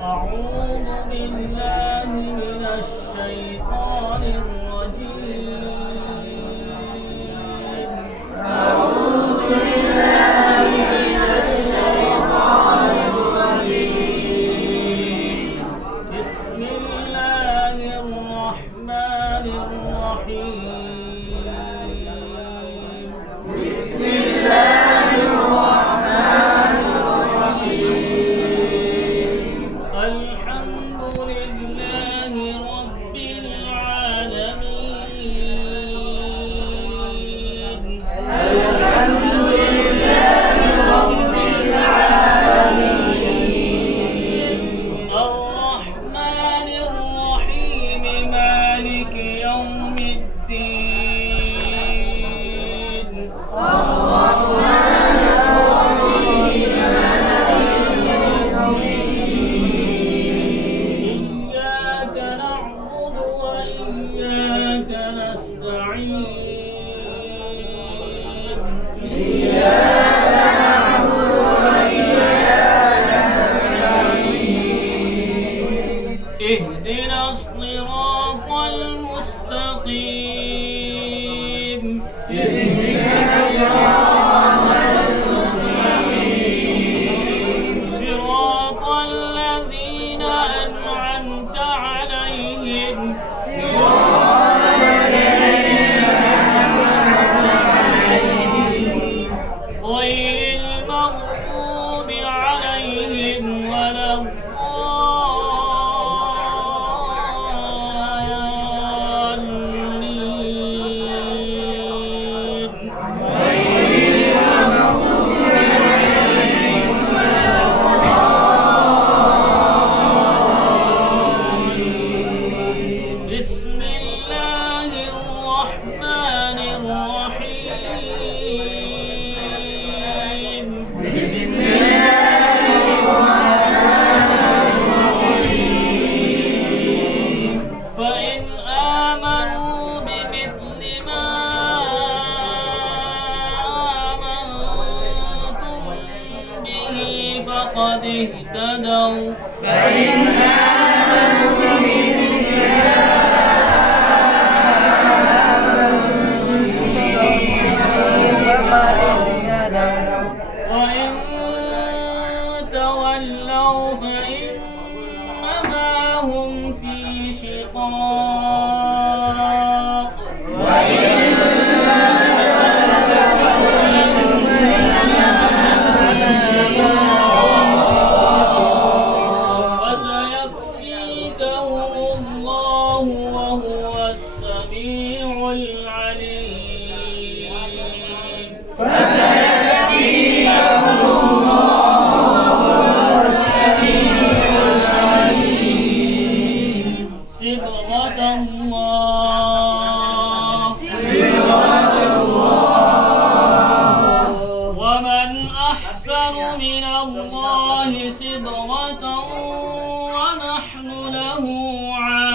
أعوذ بالله من الشيطان الرجيم. أعوذ بالله من الشيطان الرجيم. بسم الله الرحمن الرحيم. بسم الله الرحمن الرحيم. الحمد لله رب العالمين. الحمد لله رب العالمين. الرحمن الرحيم مالك يوم الدين. الرحمن الرحيم مالك يوم الدين. إياك نعبد وإياك نستعين. إياك نعبد وإياك نستعين. اهدنا الصراط المستقيم. اهدنا الصراط المستقيم. صراط الذين أنعمت عليهم صراط الذين أنعمت عليهم غير المغضوب عليهم ولا الضالين. غير المغضوب عليهم ولا الضالين. بسم الله الرحمن الرحيم. بسم الله الرحمن الرحيم. فإن آمنوا بمثل ما آمنتم به فقد اهتدوا. فإن آمنوا بمثل ما آمنتم به فقد اهتدوا. وإن تولوا فإنما هم في شقاق. وإن فسيكفيكهم الله وهو السميع العليم. فسيكفيكهم الله وهو السميع العليم. صبغة الله. صبغة الله. ومن أحسن من الله صبغة ونحن له عابدون.